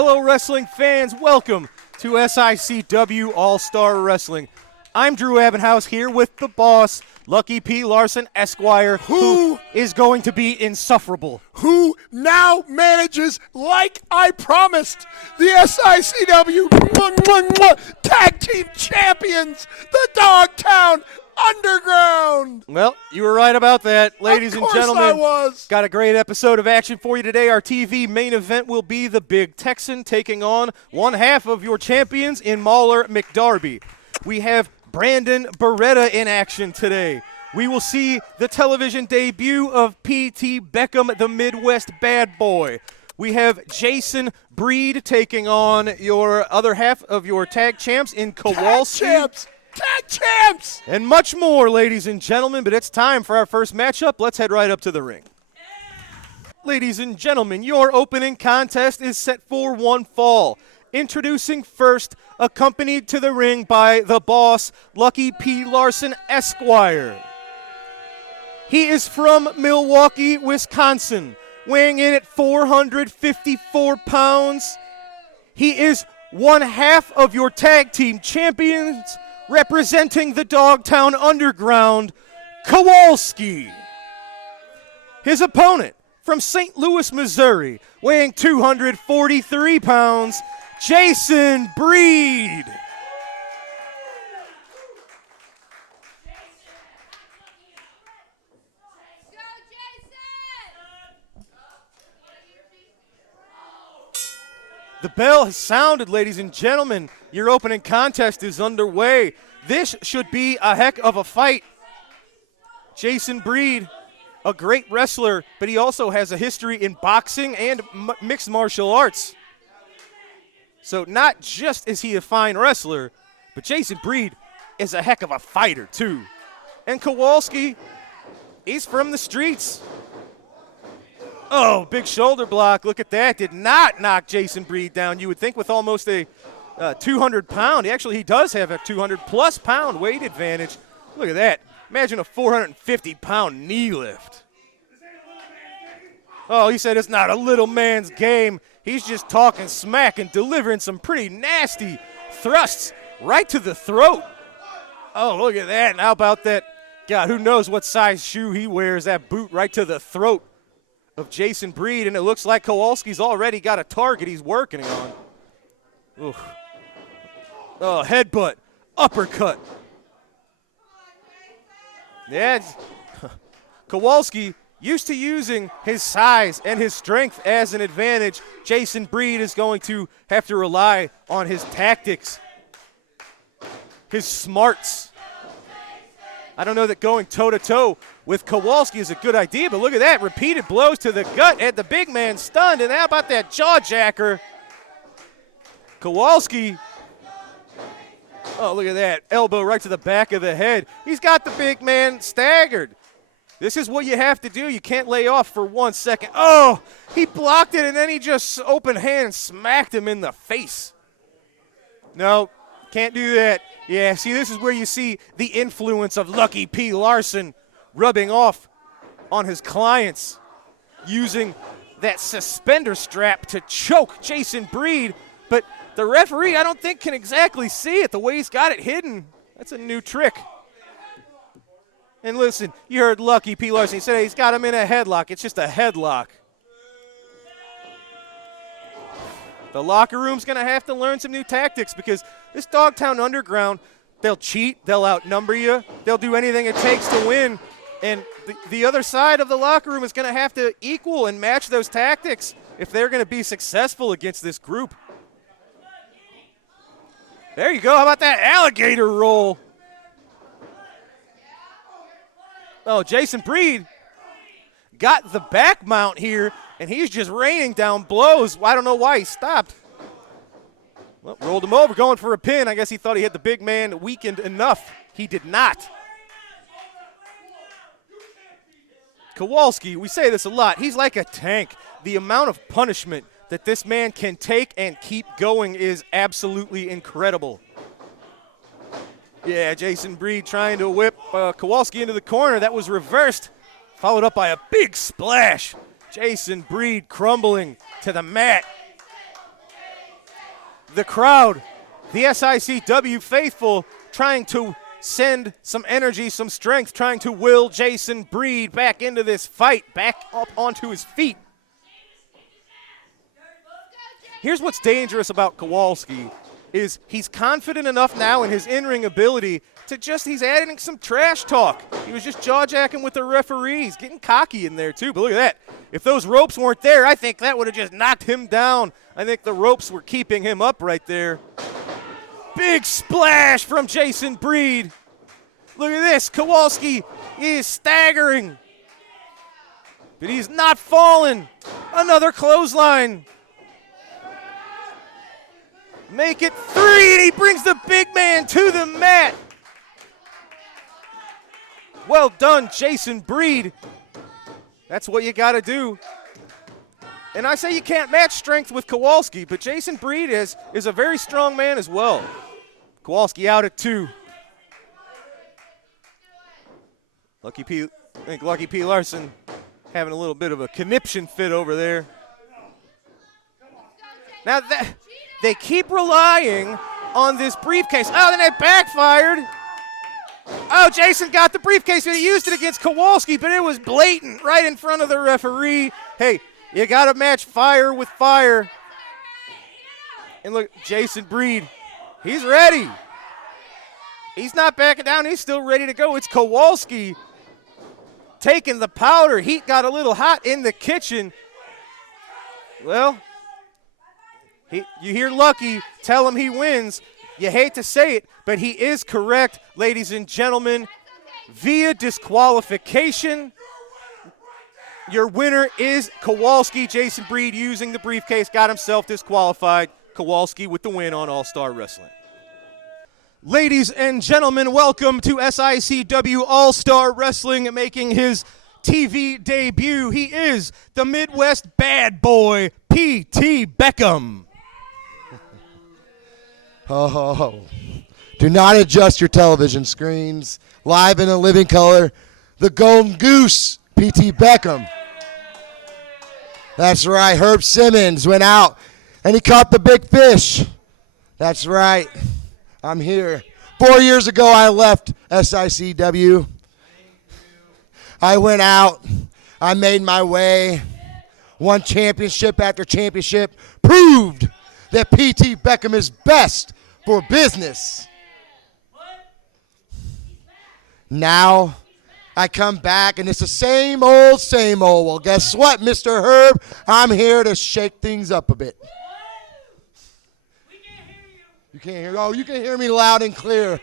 Hello, wrestling fans. Welcome to SICW All-Star Wrestling. I'm Drew Abbenhouse here with the boss, Lucky P. Larson, Esquire, who is going to be insufferable. Who now manages, like I promised, the SICW Tag Team Champions, the Dogtown Underground. Well, you were right about that, ladies and gentlemen. Of course I was. Got a great episode of action for you today. Our TV main event will be the Big Texan taking on one half of your champions in Mauler McDarby. We have Brandon Beretta in action today. We will see the television debut of P.T. Beckham, the Midwest Bad Boy. We have Jason Breed taking on your other half of your tag champs in Kowalski. Tag champs! And much more, ladies and gentlemen, but it's time for our first matchup. Let's head right up to the ring. Ladies and gentlemen, your opening contest is set for one fall. Introducing first, accompanied to the ring by the boss, Lucky P. Larson, Esquire. He is from Milwaukee, Wisconsin, weighing in at 454 pounds. He is one half of your tag team champions, representing the Dogtown Underground, Kowalski. His opponent, from St. Louis, Missouri, weighing 243 pounds, Jason Breed. The bell has sounded, ladies and gentlemen. Your opening contest is underway. This should be a heck of a fight. Jason Breed, a great wrestler, but he also has a history in boxing and mixed martial arts. So not just is he a fine wrestler, but Jason Breed is a heck of a fighter too. And Kowalski, he's from the streets. Oh, big shoulder block. Look at that. Did not knock Jason Breed down. You would think with almost a 200-pound. He does have a 200-plus pound weight advantage. Look at that. Imagine a 450-pound knee lift. Oh, he said it's not a little man's game. He's just talking smack and delivering some pretty nasty thrusts right to the throat. Oh, look at that. And how about that? God, who knows what size shoe he wears, that boot right to the throat of Jason Breed, and it looks like Kowalski's already got a target he's working on. Oof. Oh, headbutt, uppercut. Yeah, Kowalski used to using his size and his strength as an advantage. Jason Breed is going to have to rely on his tactics, his smarts. I don't know that going toe-to-toe with Kowalski is a good idea, but look at that. Repeated blows to the gut, and the big man stunned. And how about that jaw-jacker? Kowalski, oh, look at that. Elbow right to the back of the head. He's got the big man staggered. This is what you have to do. You can't lay off for 1 second. Oh, he blocked it, and then he just open hand smacked him in the face. No, can't do that. Yeah, see, this is where you see the influence of Lucky P. Larson rubbing off on his clients, using that suspender strap to choke Jason Breed. But the referee, I don't think, can exactly see it. The way he's got it hidden, that's a new trick. And listen, you heard Lucky P. Larson. He said he's got him in a headlock. It's just a headlock. The locker room's going to have to learn some new tactics because this Dogtown Underground, they'll cheat, they'll outnumber you, they'll do anything it takes to win. And the other side of the locker room is going to have to equal and match those tactics if they're going to be successful against this group. There you go. How about that alligator roll? Oh, Jason Breed got the back mount here, and he's just raining down blows. I don't know why he stopped. Well, rolled him over, going for a pin. I guess he thought he had the big man weakened enough. He did not. Kowalski, we say this a lot, he's like a tank. The amount of punishment that this man can take and keep going is absolutely incredible. Yeah, Jason Breed trying to whip Kowalski into the corner. That was reversed, followed up by a big splash. Jason Breed crumbling to the mat. the crowd, the SICW faithful, trying to send some energy, some strength, trying to will Jason Breed back into this fight, back up onto his feet. Here's what's dangerous about Kowalski is he's confident enough now in his in-ring ability to he's adding some trash talk. He was just jaw-jacking with the referees, getting cocky in there too, but look at that. If those ropes weren't there, I think that would have just knocked him down. I think the ropes were keeping him up right there. Big splash from Jason Breed. Look at this, Kowalski is staggering, but he's not falling. Another clothesline. Make it 3, and he brings the big man to the mat. Well done, Jason Breed. That's what you got to do. And I say you can't match strength with Kowalski, but Jason Breed is a very strong man as well. Kowalski out at 2. I think Lucky P. Larson having a little bit of a conniption fit over there. Now they keep relying on this briefcase. Oh, then it backfired. Oh, Jason got the briefcase and he used it against Kowalski, but it was blatant right in front of the referee. Hey, you got to match fire with fire. And look, Jason Breed, he's ready. He's not backing down. He's still ready to go. It's Kowalski taking the powder. Heat got a little hot in the kitchen. Well, you hear Lucky tell him he wins. You hate to say it, but he is correct, ladies and gentlemen. Via disqualification, your winner is Kowalski. Jason Breed, using the briefcase, got himself disqualified. Kowalski with the win on All-Star Wrestling. Ladies and gentlemen, welcome to SICW All-Star Wrestling, making his TV debut. He is the Midwest bad boy, P.T. Beckham. Oh, do not adjust your television screens. Live in a living color, the Golden Goose, P.T. Beckham. That's right, Herb Simmons went out and he caught the big fish. That's right, I'm here. 4 years ago, I left SICW. I went out, I made my way, won championship after championship, proved that P.T. Beckham is best for business. Now I come back and it's the same old, same old. Well, guess what, Mr. Herb? I'm here to shake things up a bit. You can't hear? Oh, you can hear me loud and clear.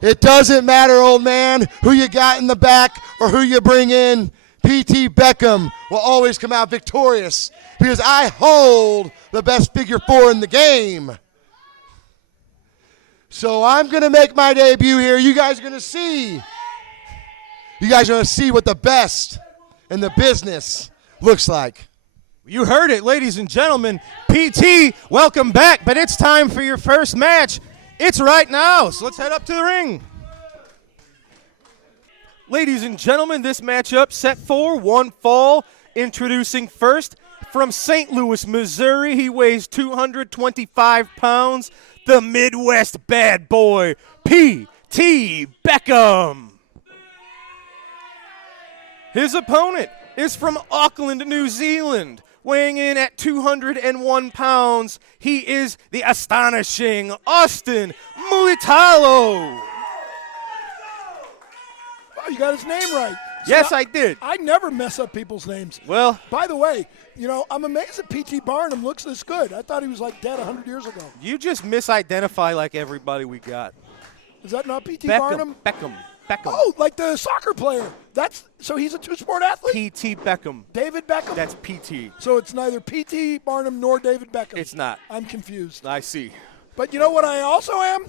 It doesn't matter, old man, who you got in the back or who you bring in. P.T. Beckham will always come out victorious because I hold the best figure 4 in the game. So I'm going to make my debut here. You guys are going to see. You guys are going to see what the best in the business looks like. You heard it, ladies and gentlemen. PT, welcome back, but it's time for your first match. It's right now, so let's head up to the ring. Ladies and gentlemen, this matchup set for one fall. Introducing first from St. Louis, Missouri. He weighs 225 pounds. The Midwest bad boy, P.T. Beckham. His opponent is from Auckland, New Zealand. Weighing in at 201 pounds, he is the astonishing Austin Mulitalo. Oh, you got his name right. Yes, I did. I never mess up people's names. Well, by the way, I'm amazed that P.T. Barnum looks this good. I thought he was like dead 100 years ago. You just misidentify like everybody we got. Is that not P.T. Barnum? Beckham. Oh, like the soccer player. So he's a two-sport athlete? P.T. Beckham. David Beckham? That's P.T. So it's neither P.T. Barnum nor David Beckham. It's not. I'm confused. I see. But you know what I also am?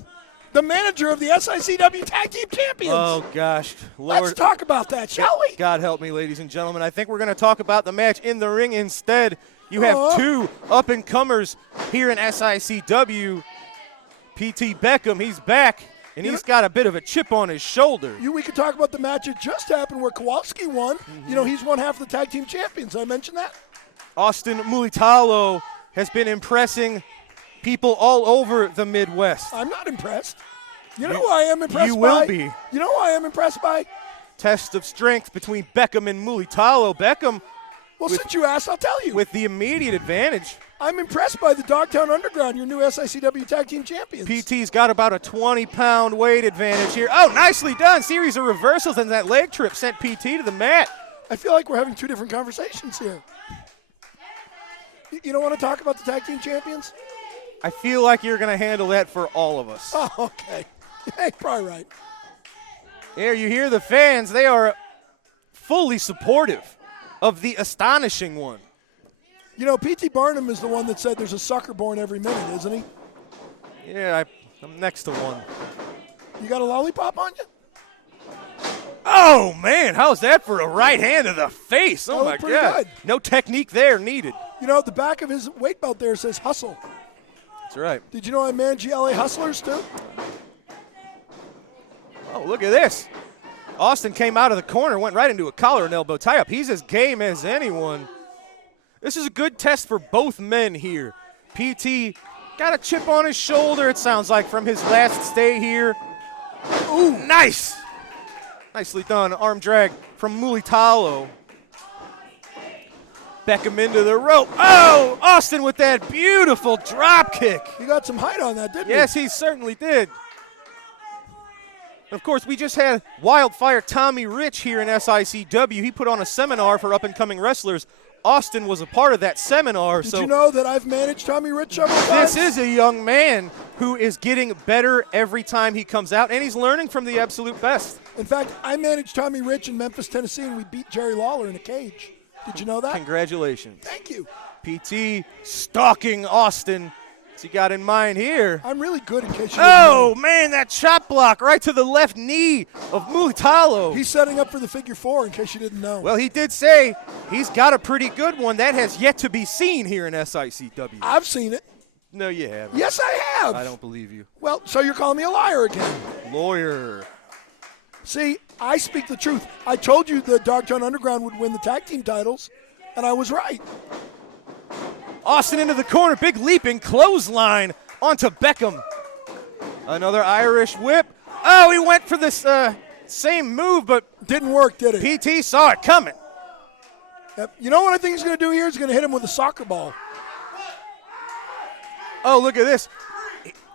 The manager of the SICW Tag Team Champions. Oh, gosh. Lord. Let's talk about that, shall we? God help me, ladies and gentlemen. I think we're going to talk about the match in the ring instead. You have two up-and-comers here in SICW. P.T. Beckham, he's back, and he's got a bit of a chip on his shoulder. We could talk about the match that just happened where Kowalski won. Mm-hmm. He's one half of the Tag Team Champions. Did I mention that? Austin Mulitalo has been impressing people all over the Midwest. I'm not impressed. You know who I am impressed by? You will be. You know who I am impressed by? Test of strength between Beckham and Mulitalo. Beckham Well, since you asked, I'll tell you. with the immediate advantage. I'm impressed by the Dogtown Underground, your new SICW Tag Team Champions. PT's got about a 20-pound weight advantage here. Oh, nicely done. Series of reversals, and that leg trip sent PT to the mat. I feel like we're having two different conversations here. You don't want to talk about the Tag Team Champions? I feel like you're going to handle that for all of us. Oh, okay. Hey, probably right. Here you hear the fans. They are fully supportive of the astonishing one. You know, P.T. Barnum is the one that said there's a sucker born every minute, isn't he? Yeah, I'm next to one. You got a lollipop on you? Oh, man, how's that for a right hand to the face? Oh, That my looked pretty God. good. No technique there needed. You know, the back of his weight belt there says hustle. That's right. Did you know I manage LA Hustlers, too? Oh, look at this. Austin came out of the corner, went right into a collar and elbow tie-up. He's as game as anyone. This is a good test for both men here. PT got a chip on his shoulder, it sounds like, from his last stay here. Ooh, nice. Nicely done. Arm drag from Mulitalo. Beckham into the rope. Oh, Austin with that beautiful drop kick. You got some height on that, didn't you? Yes, he certainly did. Of course, we just had Wildfire Tommy Rich here in SICW. He put on a seminar for up-and-coming wrestlers. Austin was a part of that seminar. Did you know that I've managed Tommy Rich several times? This is a young man who is getting better every time he comes out, and he's learning from the absolute best. In fact, I managed Tommy Rich in Memphis, Tennessee, and we beat Jerry Lawler in a cage. Did you know that? Congratulations. Thank you. PT stalking Austin. What's he got in mind here? I'm really good in case you didn't know. Oh, man, that chop block right to the left knee of Mulitalo. He's setting up for the figure four in case you didn't know. Well, he did say he's got a pretty good one. That has yet to be seen here in SICW. I've seen it. No, you haven't. Yes, I have. I don't believe you. Well, so you're calling me a liar again. Lawyer. See, I speak the truth. I told you the Dogtown Underground would win the tag team titles, and I was right. Austin into the corner, big leaping clothesline onto Beckham. Another Irish whip. Oh, he went for this same move, but Didn't work, did it? PT saw it coming. Yep. You know what I think he's going to do here? He's going to hit him with a soccer ball. Oh, look at this.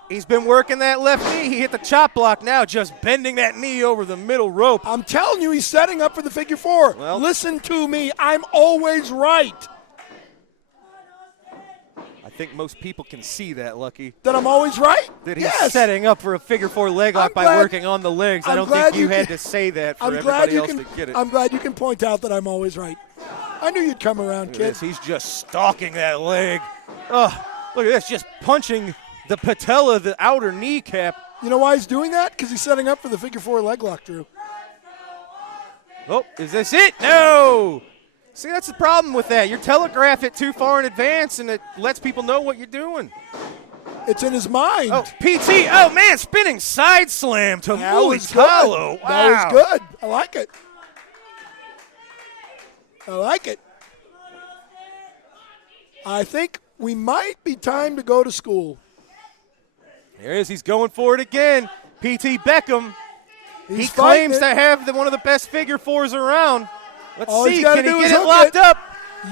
He's been working that left knee. He hit the chop block now, just bending that knee over the middle rope. I'm telling you, he's setting up for the figure four. Well- Listen to me. I'm always right. I think most people can see that, Lucky. That I'm always right? That he's Yes. setting up for a figure four leg lock I'm by glad- working on the legs. I I'm don't glad think you you had can- to say that for I'm glad everybody you else can. to get it. I'm glad you can point out that I'm always right. I knew you'd come around, Look at kid. this. He's just stalking that leg. Oh, look at this, just punching the patella, the outer kneecap. You know why he's doing that? Because he's setting up for the figure four leg lock, Drew. Oh, is this it? No. See, that's the problem with that. You telegraph it too far in advance, and it lets people know what you're doing. It's in his mind. Oh, PT. Oh, man, spinning side slam to That was Mulitalo. good. Wow. That was good. I like it. I like it. I think we might be time to go to school. There he is. He's going for it again. PT Beckham. He He's fighting claims it. to have one of the best figure fours around. Let's All he's see. gotta Can he do is get it hook locked it. up?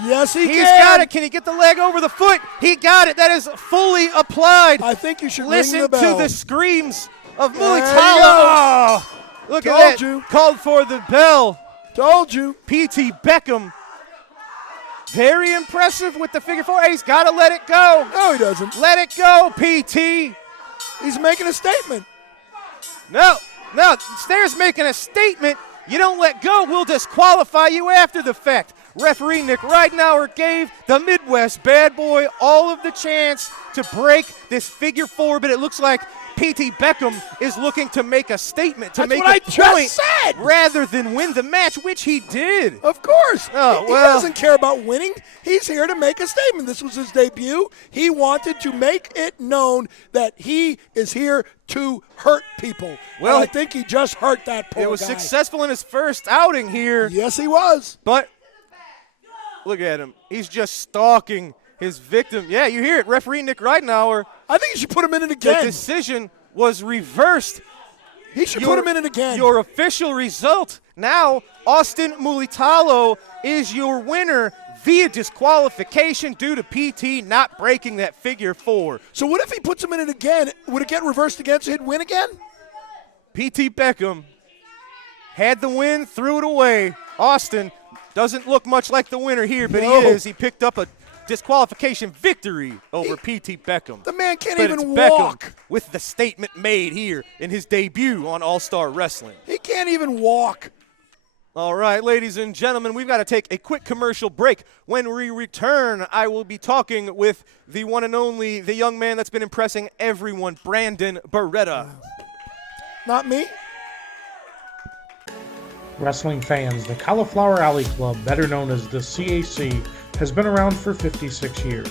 Yes, he He's can. got it. Can he get the leg over the foot? He got it. That is fully applied. I think you should Listen ring the to bell. the screams of There you Mulitalo. go. Oh, look Told at that. you. Called for the bell. Told you. PT Beckham. Very impressive with the figure four. Hey, he's got to let it go. No, he doesn't. Let it go, PT. He's making a statement. No. Stairs making a statement. You don't let go, we'll disqualify you after the fact. Referee Nick Reidenauer gave the Midwest bad boy all of the chance to break this figure four, but it looks like PT Beckham is looking to make a statement, to That's make what I a just point, said. rather than win the match, which he did. Of course. Oh, He well. doesn't care about winning. He's here to make a statement. This was his debut. He wanted to make it known that he is here to hurt people. Well, And I think he just hurt that poor It was guy. successful in his first outing here, Yes, he was. but look at him. He's just stalking his victim. Yeah, you hear it. Referee Nick Reidenauer. I think you should put him in it The again. decision was reversed. He should put him in it again. Your official result. Now, Austin Mulitalo is your winner via disqualification due to PT not breaking that figure 4. So what if he puts him in it again? Would it get reversed again so he'd win again? PT Beckham had the win, threw it away. Austin doesn't look much like the winner here, but No. he is. He picked up a disqualification victory over PT Beckham. The man can't But even it's Beckham walk. with the statement made here in his debut on All-Star Wrestling. He can't even walk. All right, ladies and gentlemen, we've got to take a quick commercial break. When we return, I will be talking with the one and only, the young man that's been impressing everyone, Brandon Beretta. Not me. Wrestling fans, the Cauliflower Alley Club, better known as the CAC, has been around for 56 years.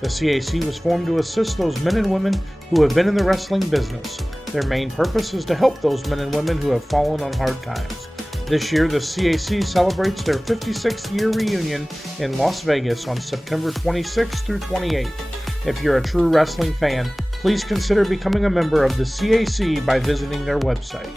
The CAC was formed to assist those men and women who have been in the wrestling business. Their main purpose is to help those men and women who have fallen on hard times. This year, the CAC celebrates their 56th year reunion in Las Vegas on September 26th through 28th. If you're a true wrestling fan, please consider becoming a member of the CAC by visiting their website.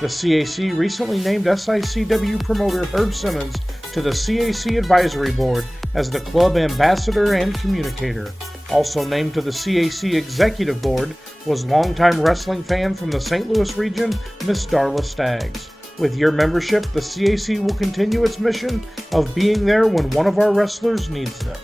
The CAC recently named SICW promoter Herb Simmons to the CAC Advisory Board as the club ambassador and communicator. Also named to the CAC Executive Board was longtime wrestling fan from the St. Louis region, Miss Darla Staggs. With your membership, the CAC will continue its mission of being there when one of our wrestlers needs them.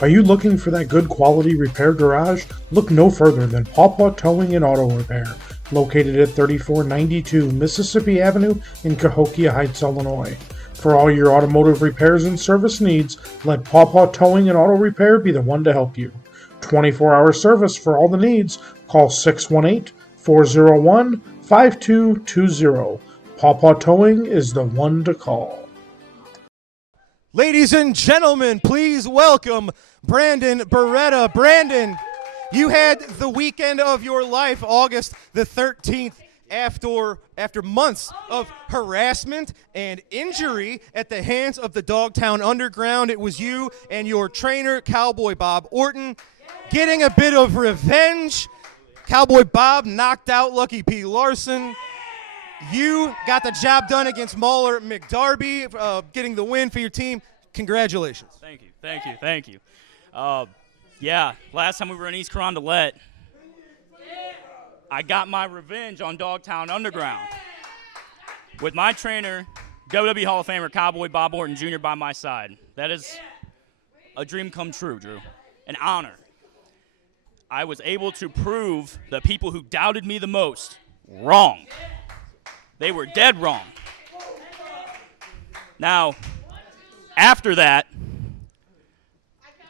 Are you looking for that good quality repair garage? Look no further than Pawpaw Towing and Auto Repair, located at 3492 Mississippi Avenue in Cahokia Heights, Illinois. For all your automotive repairs and service needs, let Pawpaw Towing and Auto Repair be the one to help you. 24-hour service for all the needs. Call 618-401-5220. Pawpaw Towing is the one to call. Ladies and gentlemen, please welcome Brandon Beretta. Brandon, you had the weekend of your life, August the 13th, after months of harassment and injury at the hands of the Dogtown Underground. It was you and your trainer, Cowboy Bob Orton, getting a bit of revenge. Cowboy Bob knocked out Lucky P. Larson. You got the job done against Mauler McDarby, getting the win for your team. Congratulations. Thank you. Yeah, last time we were in East Carondelet, I got my revenge on Dogtown Underground with my trainer, WWE Hall of Famer Cowboy Bob Orton Jr. by my side. That is a dream come true, Drew. An honor. I was able to prove the people who doubted me the most wrong. They were dead wrong. Now, after that,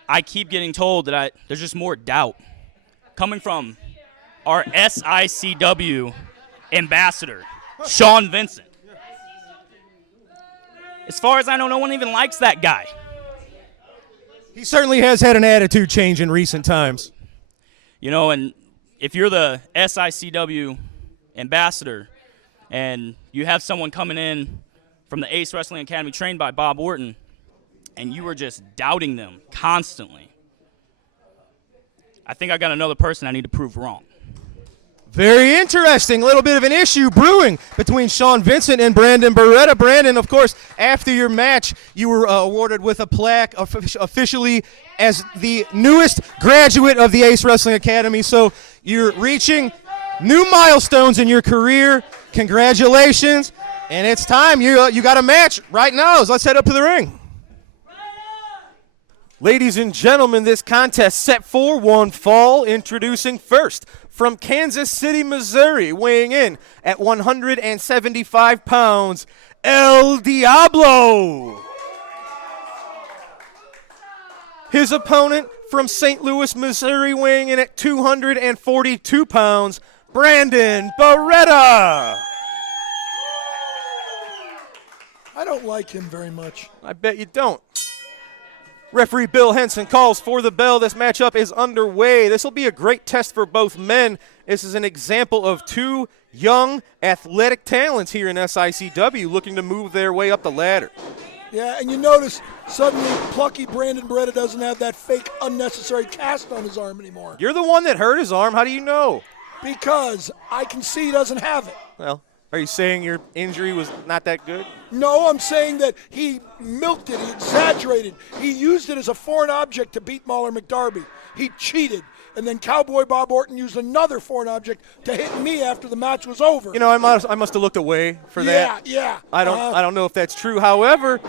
I keep getting told that there's just more doubt coming from our SICW ambassador, Sean Vincent. As far as I know, no one even likes that guy. He certainly has had an attitude change in recent times. You know, and if you're the SICW ambassador and you have someone coming in from the Ace Wrestling Academy trained by Bob Orton, and you were just doubting them constantly, I think I got another person I need to prove wrong. Very interesting. A little bit of an issue brewing between Sean Vincent and Brandon Beretta. Brandon, of course, after your match, you were awarded with a plaque officially as the newest graduate of the Ace Wrestling Academy. So you're reaching new milestones in your career. Congratulations. And it's time. You got a match right now. So let's head up to the ring. Ladies and gentlemen, this contest set for one fall. Introducing first from Kansas City, Missouri, weighing in at 175 pounds, El Diablo. His opponent from St. Louis, Missouri, weighing in at 242 pounds, Brandon Beretta. I don't like him very much. I bet you don't. Referee Bill Henson calls for the bell. This matchup is underway. This will be a great test for both men. This is an example of two young athletic talents here in SICW looking to move their way up the ladder. Yeah, and you notice suddenly plucky Brandon Beretta doesn't have that fake unnecessary cast on his arm anymore. You're the one that hurt his arm. How do you know? Because I can see he doesn't have it. Well, are you saying your injury was not that good? No, I'm saying that he milked it, he exaggerated. He used it as a foreign object to beat Mahler McDarby. He cheated. And then Cowboy Bob Orton used another foreign object to hit me after the match was over. You know, I must have looked away for that. Yeah. I don't know if that's true. However,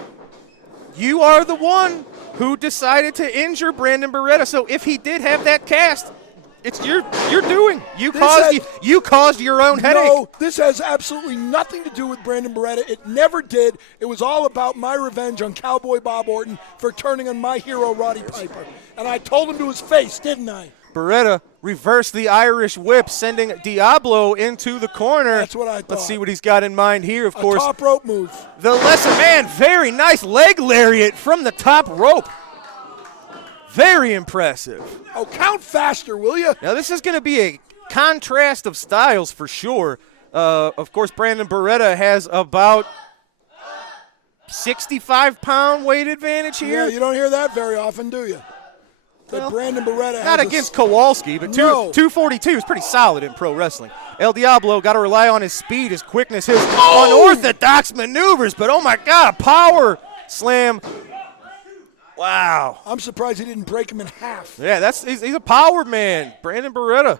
you are the one who decided to injure Brandon Beretta. So if he did have that cast, it's your doing. You caused your own headache. No, this has absolutely nothing to do with Brandon Beretta. It never did. It was all about my revenge on Cowboy Bob Orton for turning on my hero Roddy Piper. And I told him to his face, didn't I? Beretta reversed the Irish whip, sending Diablo into the corner. That's what I thought. Let's see what he's got in mind here, of course. Top rope move. The lesser man, very nice leg lariat from the top rope. Very impressive. Oh, count faster, will you? Now, this is going to be a contrast of styles for sure. Of course, Brandon Beretta has about 65-pound weight advantage here. Yeah, you don't hear that very often, do you? That Brandon Beretta Not has against Kowalski, but 242 is pretty solid in pro wrestling. El Diablo got to rely on his speed, his quickness, his unorthodox maneuvers, but oh my God, power slam. Wow. I'm surprised he didn't break him in half. Yeah, he's a power man, Brandon Beretta.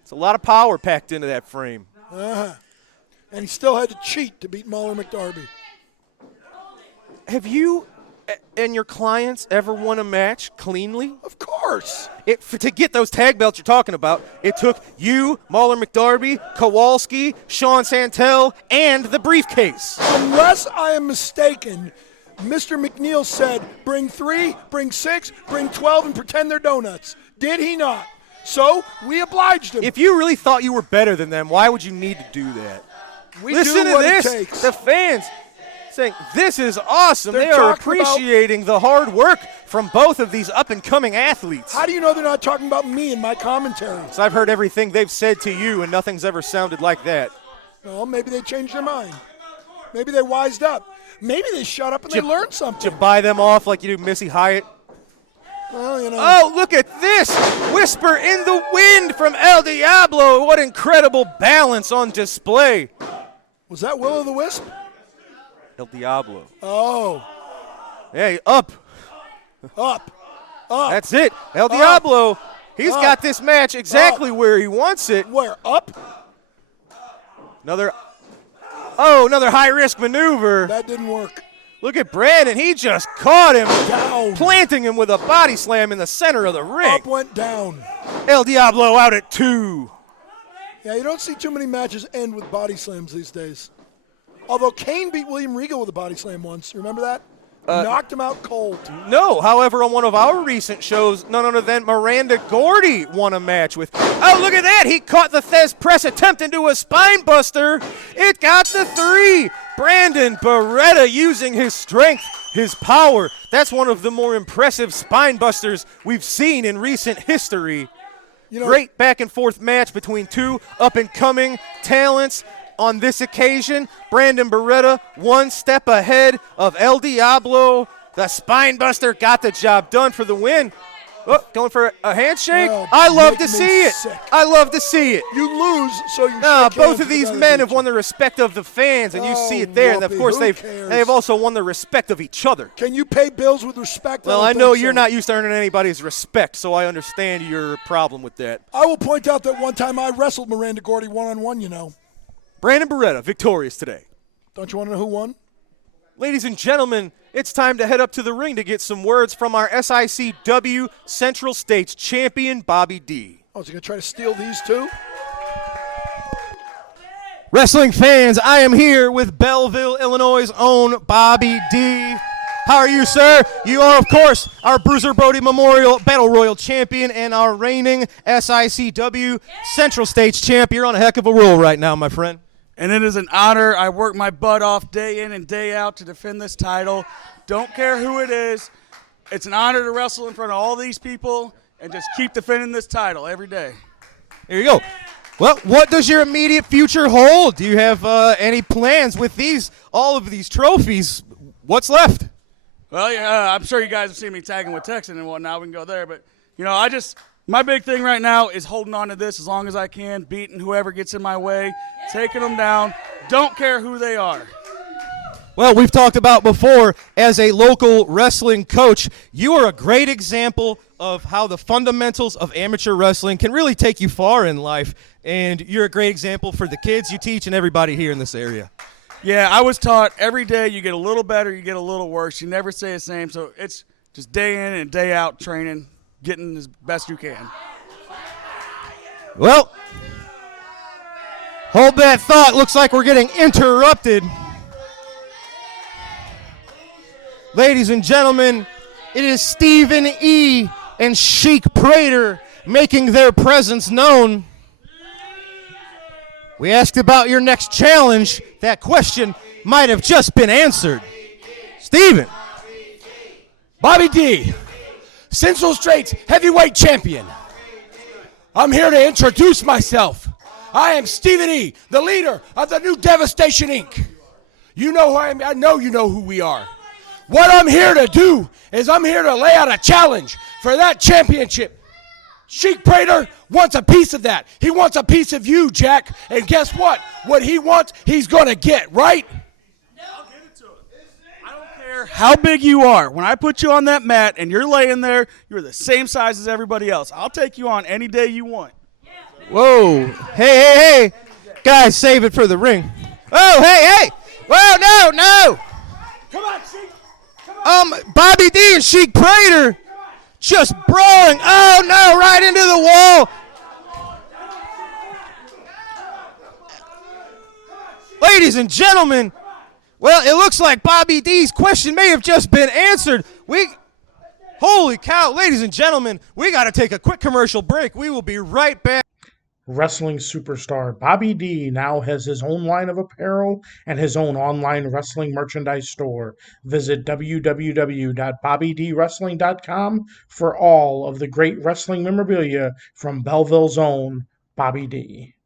It's a lot of power packed into that frame. And he still had to cheat to beat Mahler McDarby. Have you and your clients ever won a match cleanly? Of course. To get those tag belts you're talking about, it took you, Mahler McDarby, Kowalski, Sean Santel, and the briefcase. Unless I am mistaken, Mr. McNeil said, bring 3, bring 6, bring 12, and pretend they're donuts. Did he not? So we obliged him. If you really thought you were better than them, why would you need to do that? Listen do to what this. it takes. The fans saying, this is awesome. They're they are talking appreciating the hard work from both of these up-and-coming athletes. How do you know they're not talking about me in my commentary? So I've heard everything they've said to you, and nothing's ever sounded like that. Well, maybe they changed their mind. Maybe they wised up. Maybe they shut up and they learned something. Did you buy them off like you do Missy Hyatt? Well, you know. Oh, look at this. Whisper in the wind from El Diablo. What incredible balance on display. Was that Will-O-the-Wisp? El Diablo. Oh. Hey, up. Up. That's it. El Diablo. He's got this match exactly where he wants it. Where? Up? Another high-risk maneuver. That didn't work. Look at Brandon. He just caught him, Down. planting him with a body slam in the center of the ring. Up went down. El Diablo out at 2. Yeah, you don't see too many matches end with body slams these days. Although Kane beat William Regal with a body slam once. Remember that? Knocked him out cold. No, however, on one of our recent shows, none other than Miranda Gordy won a match with. Oh, look at that! He caught the Thez press attempt into a spine buster. It got the 3. Brandon Beretta using his strength, his power. That's one of the more impressive spine busters we've seen in recent history. Great back and forth match between two up-and-coming talents. On this occasion, Brandon Beretta 1 step ahead of El Diablo. The Spinebuster got the job done for the win. Oh, going for a handshake? Well, I love to make me see it. sick. I love to see it. You lose, so you Nah, shake both hands of these with men other have won the respect of the fans, and you Oh, see it there. And of whoopee, course, who they've cares? also won the respect of each other. Can you pay bills with respect? Well, don't I know think you're so. not used to earning anybody's respect, so I understand your problem with that. I will point out that one time I wrestled Miranda Gordy one-on-one, you know. Brandon Beretta victorious today. Don't you want to know who won? Ladies and gentlemen, it's time to head up to the ring to get some words from our SICW Central States champion, Bobby D. Oh, is he going to try to steal these too? Wrestling fans, I am here with Belleville, Illinois' own Bobby D. How are you, sir? You are, of course, our Bruiser Brody Memorial Battle Royal champion and our reigning SICW Central States champ. You're on a heck of a roll right now, my friend. And it is an honor. I work my butt off day in and day out to defend this title. Don't care who it is. It's an honor to wrestle in front of all these people and just keep defending this title every day. Here you go. Well, what does your immediate future hold? Do you have any plans with all of these trophies? What's left? Well, yeah, I'm sure you guys have seen me tagging with Texan and whatnot. We can go there. But, my big thing right now is holding on to this as long as I can, beating whoever gets in my way, taking them down. Don't care who they are. Well, we've talked about before, as a local wrestling coach, you are a great example of how the fundamentals of amateur wrestling can really take you far in life. And you're a great example for the kids you teach and everybody here in this area. Yeah, I was taught every day you get a little better, you get a little worse. You never stay the same. So it's just day in and day out training, getting as best you can. Well, hold that thought. Looks like we're getting interrupted. Ladies and gentlemen, it is Stephen E. and Sheik Prater making their presence known. We asked about your next challenge. That question might have just been answered. Stephen. Bobby D, Central Straits heavyweight champion. I'm here to introduce myself. I am Stephen E., the leader of the new Devastation Inc. You know who I am. I know you know who we are. What I'm here to do is I'm here to lay out a challenge for that championship. Sheik Prater wants a piece of that. He wants a piece of you, Jack. And guess what? What he wants, he's going to get, right? I'll give it to him. I don't care how big you are. When I put you on that mat and you're laying there, you're the same size as everybody else. I'll take you on any day you want. Whoa. Hey. Guys, save it for the ring. Oh, hey. Whoa, no. Come on, Sheik. Come on. Bobby D and Sheik Prater just brawling. Oh, no, right into the wall. Ladies and gentlemen, well, it looks like Bobby D's question may have just been answered. Holy cow, ladies and gentlemen, we got to take a quick commercial break. We will be right back. Wrestling superstar Bobby D now has his own line of apparel and his own online wrestling merchandise store. Visit www.bobbydwrestling.com for all of the great wrestling memorabilia from Belleville's own Bobby D.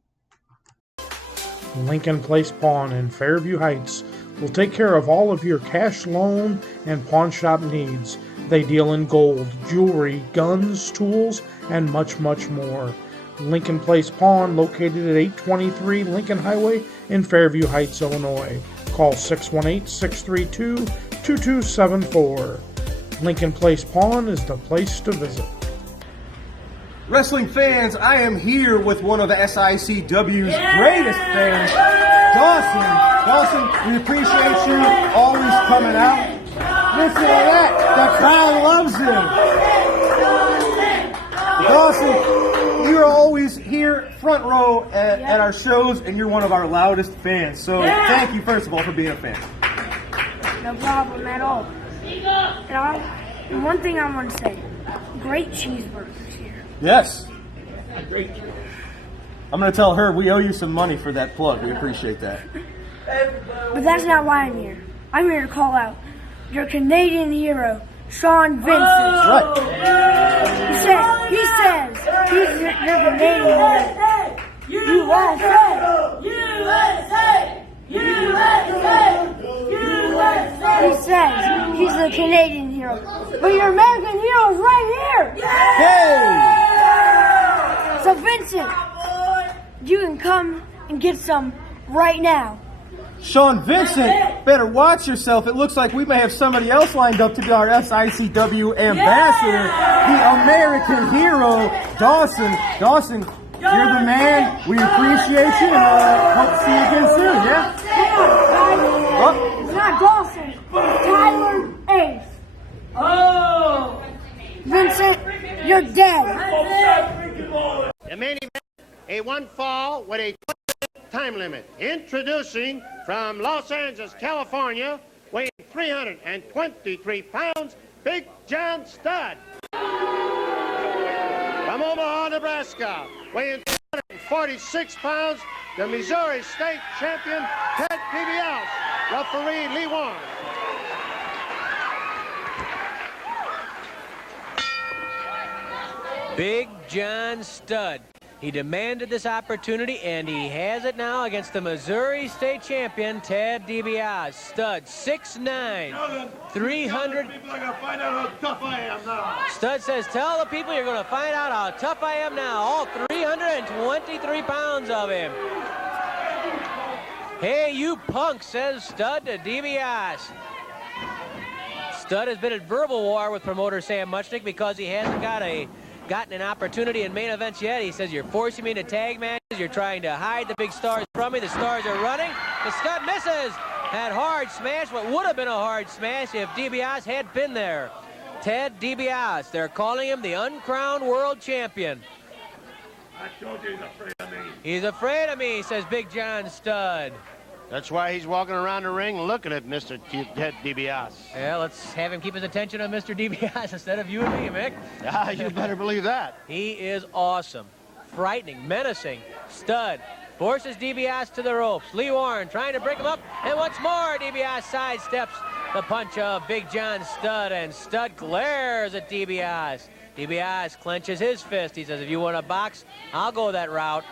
Lincoln Place Pawn in Fairview Heights will take care of all of your cash, loan, and pawn shop needs. They deal in gold, jewelry, guns, tools, and much, much more. Lincoln Place Pawn, located at 823 Lincoln Highway in Fairview Heights, Illinois. Call 618-632-2274. Lincoln Place Pawn is the place to visit. Wrestling fans, I am here with one of SICW's greatest fans, Dawson. Dawson, we appreciate you always coming out. Listen to that. The crowd loves him. Dawson, you're always here front row at our shows, and you're one of our loudest fans. So thank you, first of all, for being a fan. No problem at all. And one thing I want to say, great cheeseburgers here. Yes. I'm going to tell her we owe you some money for that plug. We appreciate that. But that's not why I'm here. I'm here to call out your Canadian hero, Sean Vincent. Right. He says he's your Canadian hero. USA! He says he's the Canadian hero. But your American hero is right here! Hey! So Vincent, you can come and get some right now. Sean Vincent, better watch yourself. It looks like we may have somebody else lined up to be our SICW ambassador, the American hero, Dawson. Dawson, you're the man. We appreciate you, and hope to see you again soon, yeah? It's not Dawson, it's Tyler Ace. Oh! Vincent, you're dead. The main event, a one fall with a time limit. Introducing from Los Angeles, California, weighing 323 pounds, Big John Studd. From Omaha, Nebraska, weighing 246 pounds, the Missouri State Champion, Ted DiBiase. Referee Lee Warren. Big John Studd. He demanded this opportunity, and he has it now against the Missouri State champion, Ted DiBiase. Stud, 6'9", 300. People are going to find out how tough I am now. Stud says, tell the people you're going to find out how tough I am now. All 323 pounds of him. Hey, you punk, says Stud to DiBiase. Stud has been at verbal war with promoter Sam Muchnick because he hasn't gotten an opportunity in main events yet. He says, you're forcing me into tag matches. You're trying to hide the big stars from me. The stars are running. The Stud misses. That hard smash, what would have been a hard smash if DiBiase had been there. Ted DiBiase, they're calling him the uncrowned world champion. I told you he's afraid of me. He's afraid of me, says Big John Stud. That's why he's walking around the ring looking at Mr. Ted DiBiase. Yeah, let's have him keep his attention on Mr. DiBiase instead of you and me, Mick. Ah, you better believe that. He is awesome, frightening, menacing. Stud forces DiBiase to the ropes. Lee Warren trying to break him up, and once more DiBiase sidesteps the punch of Big John Stud, and Stud glares at DiBiase. DiBiase clenches his fist. He says, if you want a box, I'll go that route.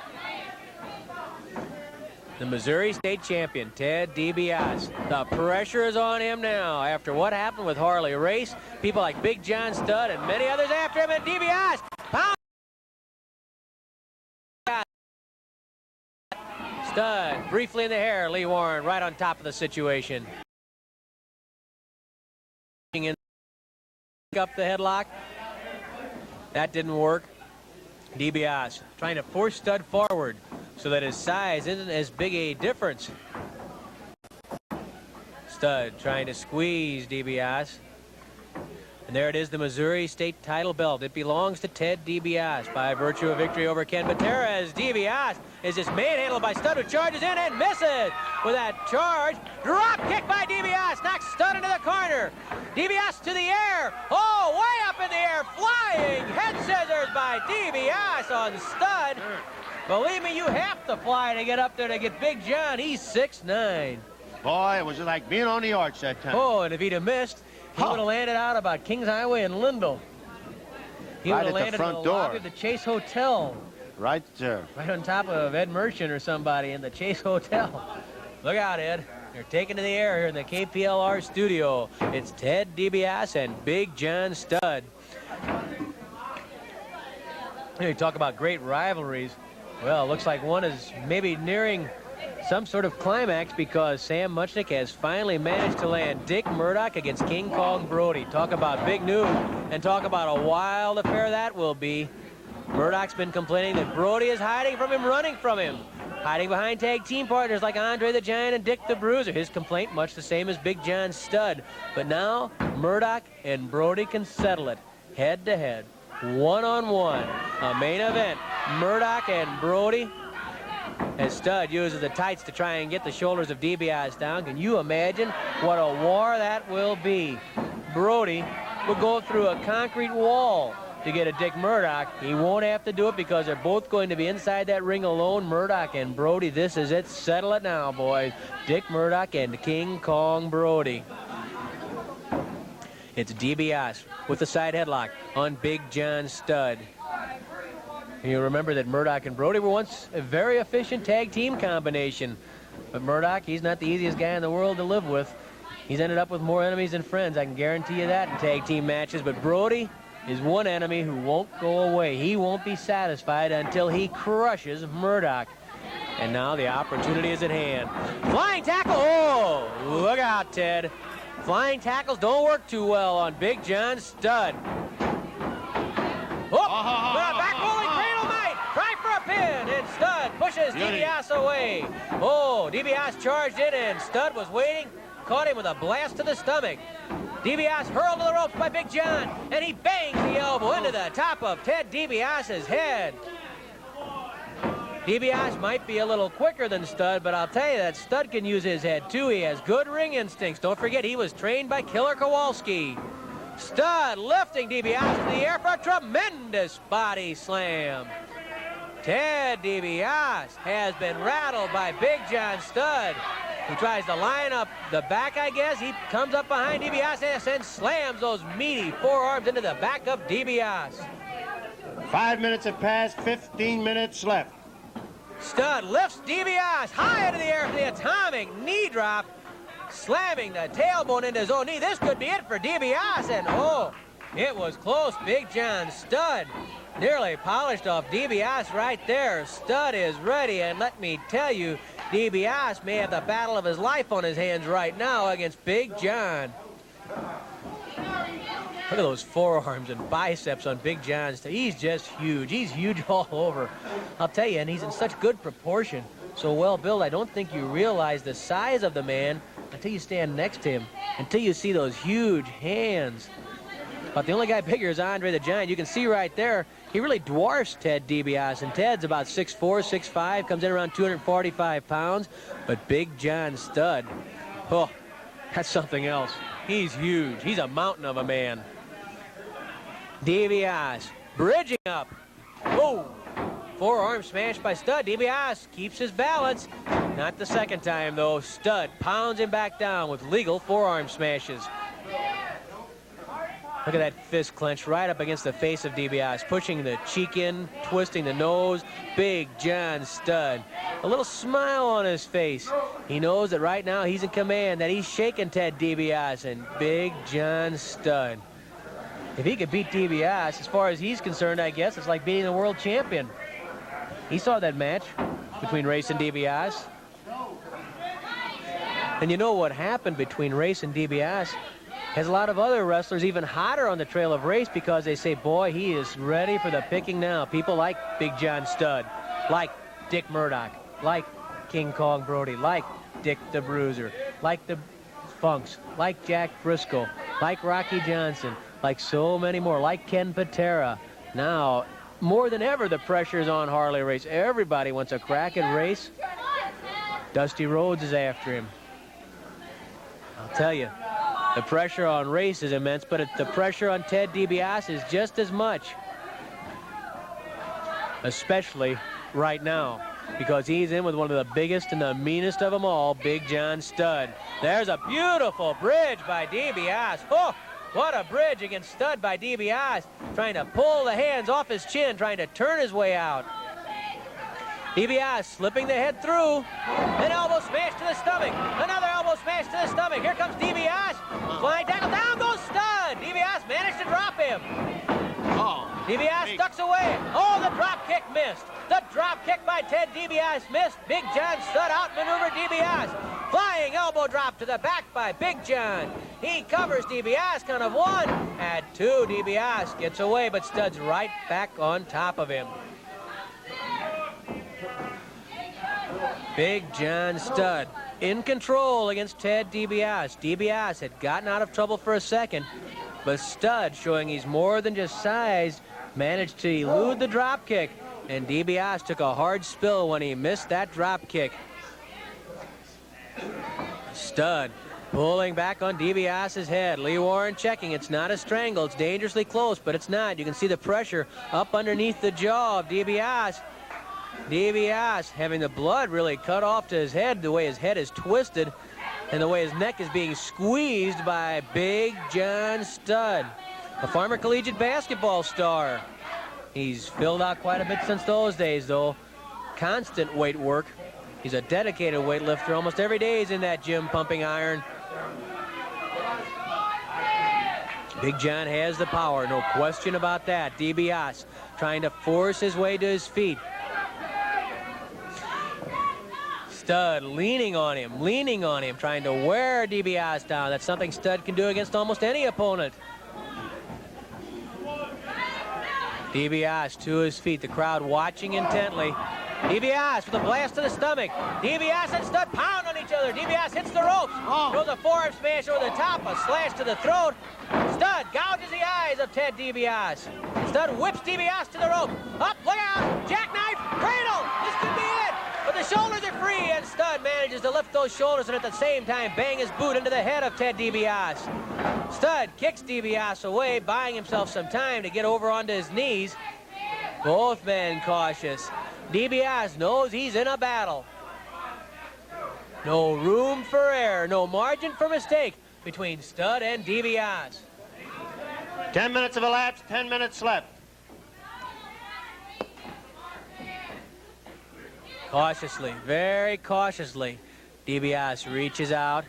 The Missouri State champion, Ted DiBiase. The pressure is on him now after what happened with Harley Race. People like Big John Stud and many others after him, and DiBiase pound. Stud briefly in the hair. Lee Warren right on top of the situation. Up the headlock. That didn't work. DiBiase trying to force Stud forward so that his size isn't as big a difference. Stud trying to squeeze DiBiase. And there it is, the Missouri State title belt. It belongs to Ted DiBiase by virtue of victory over Ken Patera, as DiBiase is just manhandled by Stud, who charges in and misses with that charge. Drop kick by DiBiase, knocks Stud into the corner. DiBiase to the air. Oh, way up in the air, flying head scissors by DiBiase on Stud. Believe me, you have to fly to get up there to get Big John. He's 6'9". Boy, it was like being on the arch that time. Oh, and if he'd have missed, he would have landed out about Kings Highway in Lindell. He would have landed in the lobby of the Chase Hotel. Right there. Right on top of Ed Merchant or somebody in the Chase Hotel. Look out, Ed. They're taken to the air here in the KPLR studio. It's Ted DiBiase and Big John Stud. You talk about great rivalries. Well, it looks like one is maybe nearing some sort of climax, because Sam Muchnick has finally managed to land Dick Murdoch against King Kong Brody. Talk about big news, and talk about a wild affair that will be. Murdoch's been complaining that Brody is hiding from him, running from him, hiding behind tag team partners like Andre the Giant and Dick the Bruiser. His complaint much the same as Big John Stud. But now Murdoch and Brody can settle it head to head, one-on-one. A main event, Murdoch and Brody, as Stud uses the tights to try and get the shoulders of DiBiase down. Can you imagine what a war that will be? Brody will go through a concrete wall to get a Dick Murdoch. He won't have to do it because they're both going to be inside that ring alone. Murdoch and Brody, this is it. Settle it now, boys. Dick Murdoch and King Kong Brody. It's DiBiase with the side headlock on Big John Stud. You remember that Murdoch and Brody were once a very efficient tag team combination. But Murdoch, he's not the easiest guy in the world to live with. He's ended up with more enemies than friends, I can guarantee you that, in tag team matches. But Brody is one enemy who won't go away. He won't be satisfied until he crushes Murdoch. And now the opportunity is at hand. Flying tackle! Oh, look out, Ted. Flying tackles don't work too well on Big John Stud. Oh, back rolling cradle might. Try for a pin, and Stud pushes DiBiase away. Oh, DiBiase charged in, and Stud was waiting. Caught him with a blast to the stomach. DiBiase hurled to the ropes by Big John, and he bangs the elbow into the top of Ted DiBiase's head. DiBiase might be a little quicker than Stud, but I'll tell you that Stud can use his head too. He has good ring instincts. Don't forget, he was trained by Killer Kowalski. Stud lifting DiBiase in the air for a tremendous body slam. Ted DiBiase has been rattled by Big John Stud. He tries to line up the back, I guess. He comes up behind DiBiase and slams those meaty forearms into the back of DiBiase. 5 minutes have passed, 15 minutes left. Stud lifts DiBiase high into the air for the atomic knee drop, slamming the tailbone into his own knee. This could be it for DiBiase, and oh, it was close. Big John Studd nearly polished off DiBiase right there. Studd is ready, and let me tell you, DiBiase may have the battle of his life on his hands right now against Big John. Look at those forearms and biceps on Big John. He's just huge. He's huge all over. I'll tell you, and he's in such good proportion. So well built, I don't think you realize the size of the man until you stand next to him, until you see those huge hands. But the only guy bigger is Andre the Giant. You can see right there, he really dwarfs Ted DiBiase. And Ted's about 6'4", 6'5", comes in around 245 pounds. But Big John Studd, oh, that's something else. He's huge. He's a mountain of a man. DiBiase bridging up. Oh, forearm smashed by Studd. DiBiase keeps his balance. Not the second time, though. Studd pounds him back down with legal forearm smashes. Look at that fist clench right up against the face of DiBiase, pushing the cheek in, twisting the nose. Big John Studd. A little smile on his face. He knows that right now he's in command, that he's shaking Ted DiBiase, and Big John Studd. If he could beat DiBiase, as far as he's concerned, I guess, it's like beating the world champion. He saw that match between Race and DiBiase. And you know what happened between Race and DiBiase has a lot of other wrestlers even hotter on the trail of Race, because they say, boy, he is ready for the picking now. People like Big John Studd, like Dick Murdoch, like King Kong Brody, like Dick the Bruiser, like the Funks, like Jack Briscoe, like Rocky Johnson, like so many more, like Ken Patera. Now, more than ever, the pressure is on Harley Race. Everybody wants a crack at Race. Dusty Rhodes is after him. I'll tell you, the pressure on Race is immense, but the pressure on Ted DiBiase is just as much. Especially right now, because he's in with one of the biggest and the meanest of them all, Big John Studd. There's a beautiful bridge by DiBiase. Oh, what a bridge against Studd by DiBiase, trying to pull the hands off his chin, trying to turn his way out. DiBiase slipping the head through. An elbow smash to the stomach. Another elbow smash to the stomach. Here comes DiBiase. Flying tackle. Down goes Studd. DiBiase managed to drop him. Oh, DiBiase ducks away. Oh, the drop kick missed. The drop kick by Ted DiBiase missed. Big John Studd outmaneuvered DiBiase. Flying elbow drop to the back by Big John. He covers DiBiase, count of 1. At 2, DiBiase gets away, but Studd's right back on top of him. Big John Studd in control against Ted DiBiase. DiBiase had gotten out of trouble for a second, but Studd, showing he's more than just size, managed to elude the drop kick, and DiBiase took a hard spill when he missed that drop kick. Studd pulling back on DiBiase's head. Lee Warren checking. It's not a strangle. It's dangerously close, but it's not. You can see the pressure up underneath the jaw of DiBiase. DiBiase having the blood really cut off to his head, the way his head is twisted and the way his neck is being squeezed by Big John Studd, a former collegiate basketball star. He's filled out quite a bit since those days, though. Constant weight work. He's a dedicated weightlifter. Almost every day he's in that gym pumping iron. Big John has the power, no question about that. DiBiase trying to force his way to his feet. Studd leaning on him, trying to wear DiBiase down. That's something Studd can do against almost any opponent. DiBiase to his feet, the crowd watching intently. DiBiase with a blast to the stomach. DiBiase and Studd pound on each other. DiBiase hits the ropes. Throws a forearm smash over the top, a slash to the throat. Studd gouges the eyes of Ted DiBiase. Studd whips DiBiase to the rope. Up, look out, jackknife, cradle. This could be it. But the shoulders are free, and Studd manages to lift those shoulders and at the same time bang his boot into the head of Ted DiBiase. Studd kicks DiBiase away, buying himself some time to get over onto his knees. Both men cautious. DiBiase knows he's in a battle. No room for error, no margin for mistake between Studd and DiBiase. 10 minutes have elapsed, 10 minutes left. Cautiously, very cautiously, DiBiase reaches out.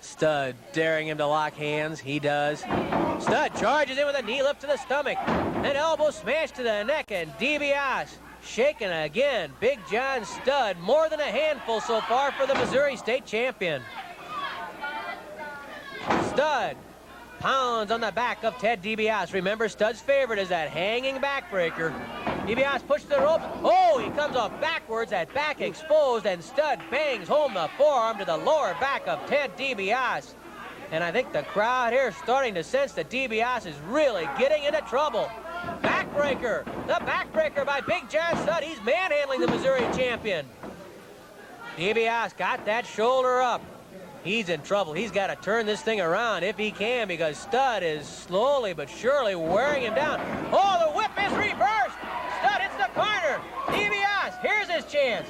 Stud daring him to lock hands. He does. Stud charges in with a knee lift to the stomach. An elbow smash to the neck, and DiBiase shaken again. Big John Stud, more than a handful so far for the Missouri State champion. Stud pounds on the back of Ted DiBiase. Remember, Stud's favorite is that hanging backbreaker. DiBiase pushes the ropes. Oh, he comes off backwards, that back exposed, and Stud bangs home the forearm to the lower back of Ted DiBiase. And I think the crowd here is starting to sense that DiBiase is really getting into trouble. Backbreaker, the backbreaker by Big John Stud. He's manhandling the Missouri champion. DiBiase got that shoulder up. He's in trouble. He's got to turn this thing around if he can, because Stud is slowly but surely wearing him down. Oh, the whip is reversed. Stud hits the corner. DiBiase, here's his chance.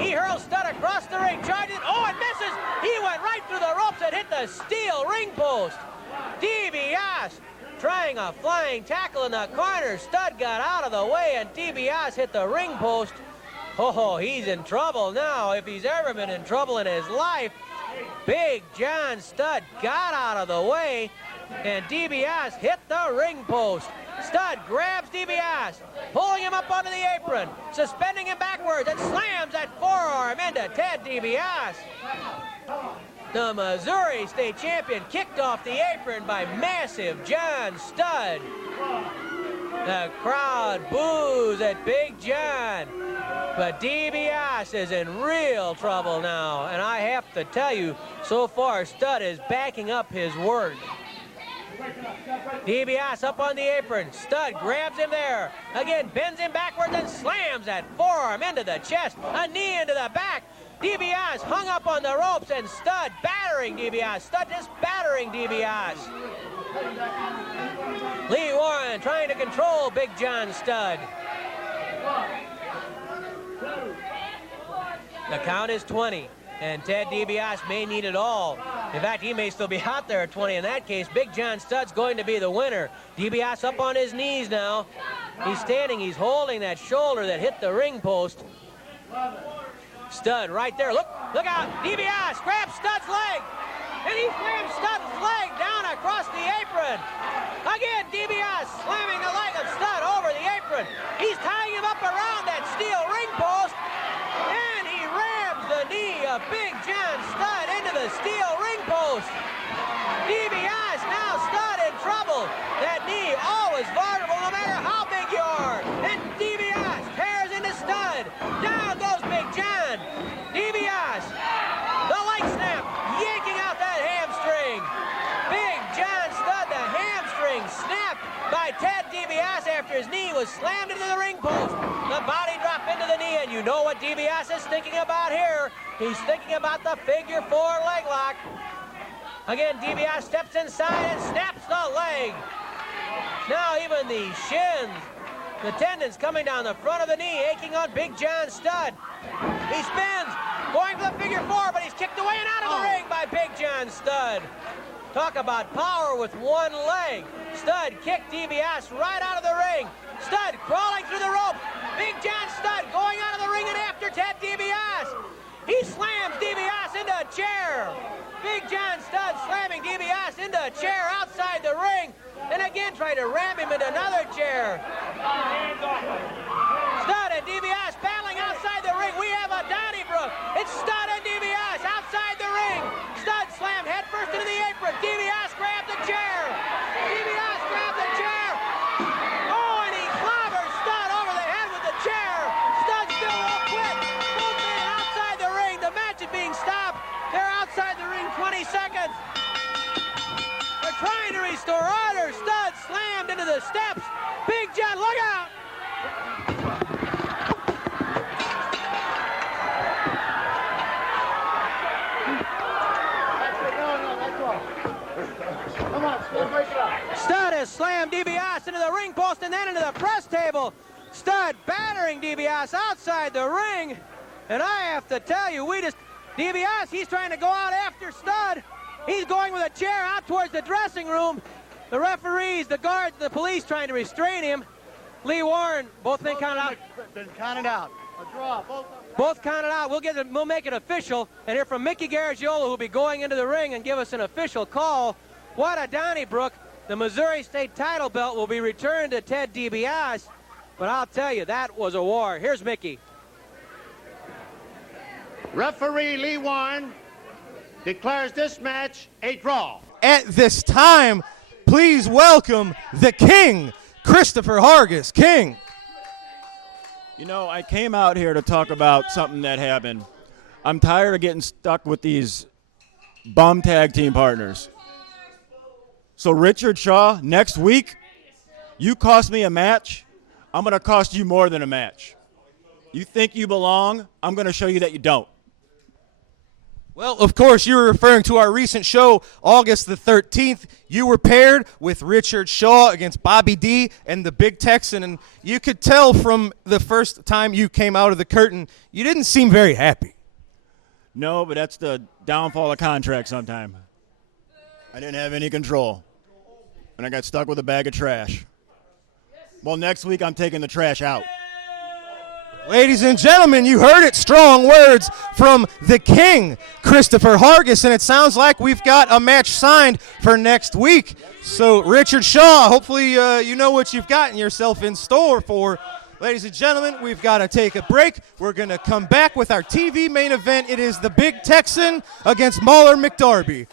He hurls Stud across the ring, charges. Oh, and misses. He went right through the ropes and hit the steel ring post. DiBiase trying a flying tackle in the corner. Stud got out of the way, and DiBiase hit the ring post. Oh, he's in trouble now, if he's ever been in trouble in his life. Big John Stud got out of the way, and DiBiase hit the ring post. Stud grabs DiBiase, pulling him up onto the apron, suspending him backwards, and slams that forearm into Ted DiBiase. The Missouri State champion kicked off the apron by massive John Stud. The crowd boos at Big John. But DiBiase is in real trouble now, and I have to tell you, so far Stud is backing up his word. DiBiase up on the apron. Stud grabs him there. Again, bends him backwards and slams that forearm into the chest. A knee into the back. DiBiase hung up on the ropes, and Stud battering DiBiase. Stud just battering DiBiase. Lee Warren trying to control Big John Stud. The count is 20, and Ted DiBiase may need it all. In fact, he may still be out there at 20. In that case, Big John Stud's going to be the winner. DiBiase up on his knees now. He's standing, he's holding that shoulder that hit the ring post. Stud right there. Look out. DiBiase grabs Stud's leg, and he slams Stud's leg down across the apron. Again, DiBiase slamming the leg of Stud over the apron. He's tying him up around that steel ring post, and he rams the knee of Big John Stud into the steel ring post. DiBiase now Stud in trouble. That knee always vulnerable no matter how big you are. And DiBiase tears into Stud. Down goes Big John. DiBiase, the leg snap, yanking out that hamstring. Big John Stud, the hamstring snapped by Ted DiBiase after his knee was slammed into the ring post. The body drop into the knee, and you know what DiBiase is thinking about here. He's thinking about the figure 4 leg lock. Again, DiBiase steps inside and snaps the leg. Now even the shins, the tendons coming down the front of the knee, aching on Big John Stud. He spins, going for the figure 4, but he's kicked away and out of the ring by Big John Stud. Talk about power with one leg. Stud kicked DiBiase right out of the ring. Stud crawling through the rope. Big John Stud going out of the ring and after Ted DiBiase. He slams DiBiase into a chair. Big John Stud slamming DiBiase into a chair outside the ring, and again trying to ram him into another chair. Stud and DiBiase battling outside the ring. We have a Donnybrook. It's Stud and DiBiase outside the ring. Stud slammed headfirst into the apron. DiBiase grabbed the chair. DiBiase grabbed the chair. Oh, and he clobbers Stud over the head with the chair. Stud still won't quit. Both men outside the ring. The match is being stopped. They're outside the ring 20 seconds. They're trying to restore order. Stud slammed into the steps. Big John, look out! Stud has slammed DiBiase into the ring post and then into the press table. Stud battering DiBiase outside the ring. And I have to tell you, DiBiase, he's trying to go out after Stud. He's going with a chair out towards the dressing room. The referees, the guards, the police trying to restrain him. Lee Warren, both been counted out. Been counted out. Both counted out. We'll make it official and hear from Mickey Garagiola, who'll be going into the ring and give us an official call. What a Donnybrook. The Missouri State title belt will be returned to Ted DiBiase. But I'll tell you, that was a war. Here's Mickey. Referee Lee Warren declares this match a draw. At this time, please welcome the King, Christopher Hargis. King. You know, I came out here to talk about something that happened. I'm tired of getting stuck with these bum tag team partners. So Richard Shaw, next week, you cost me a match, I'm going to cost you more than a match. You think you belong, I'm going to show you that you don't. Well, of course, you were referring to our recent show, August the 13th. You were paired with Richard Shaw against Bobby D and the Big Texan, and you could tell from the first time you came out of the curtain, you didn't seem very happy. No, but that's the downfall of contract sometime. I didn't have any control, and I got stuck with a bag of trash. Well, next week I'm taking the trash out. Ladies and gentlemen, you heard it. Strong words from the King, Christopher Hargis, and it sounds like we've got a match signed for next week. So, Richard Shaw, hopefully you know what you've gotten yourself in store for. Ladies and gentlemen, we've got to take a break. We're going to come back with our TV main event. It is the Big Texan against Mauler McDarby.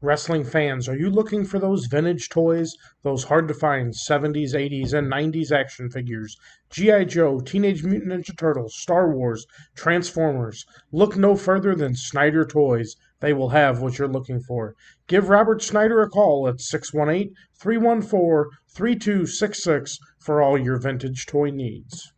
Wrestling fans, are you looking for those vintage toys, those hard-to-find 70s, 80s, and 90s action figures? G.I. Joe, Teenage Mutant Ninja Turtles, Star Wars, Transformers. Look no further than Snyder Toys. They will have what you're looking for. Give Robert Snyder a call at 618-314-3266 for all your vintage toy needs.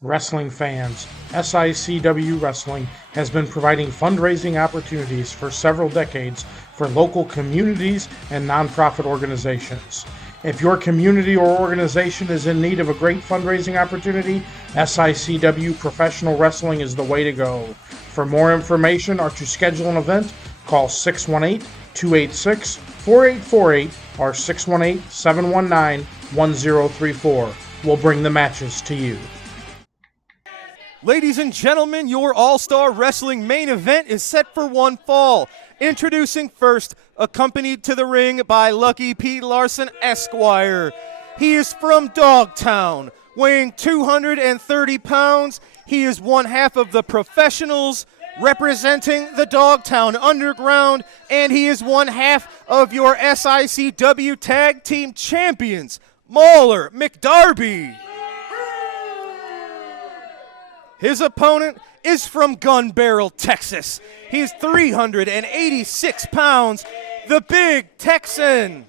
Wrestling fans, SICW Wrestling has been providing fundraising opportunities for several decades for local communities and nonprofit organizations. If your community or organization is in need of a great fundraising opportunity, SICW Professional Wrestling is the way to go. For more information or to schedule an event, call 618-286-4848 or 618-719-1034. We'll bring the matches to you. Ladies and gentlemen, your All-Star Wrestling main event is set for one fall. Introducing first, accompanied to the ring by Lucky Pete Larson, Esquire. He is from Dogtown, weighing 230 pounds. He is one half of the Professionals, representing the Dogtown Underground, and he is one half of your SICW Tag Team Champions, Mauler McDarby. His opponent is from Gun Barrel, Texas. He's 386 pounds, the Big Texan.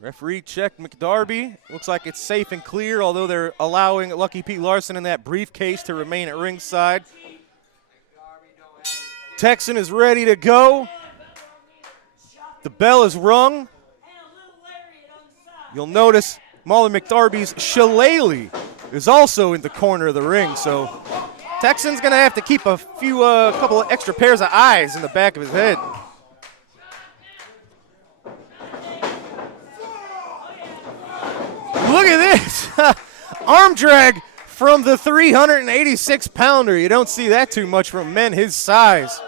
Referee check McDarby. Looks like it's safe and clear, although they're allowing Lucky Pete Larson in that briefcase to remain at ringside. Texan is ready to go. The bell is rung. You'll notice Mauler McDarby's shillelagh is also in the corner of the ring, so Texan's going to have to keep a couple of extra pairs of eyes in the back of his head. Look at this. Arm drag from the 386-pounder. You don't see that too much from men his size.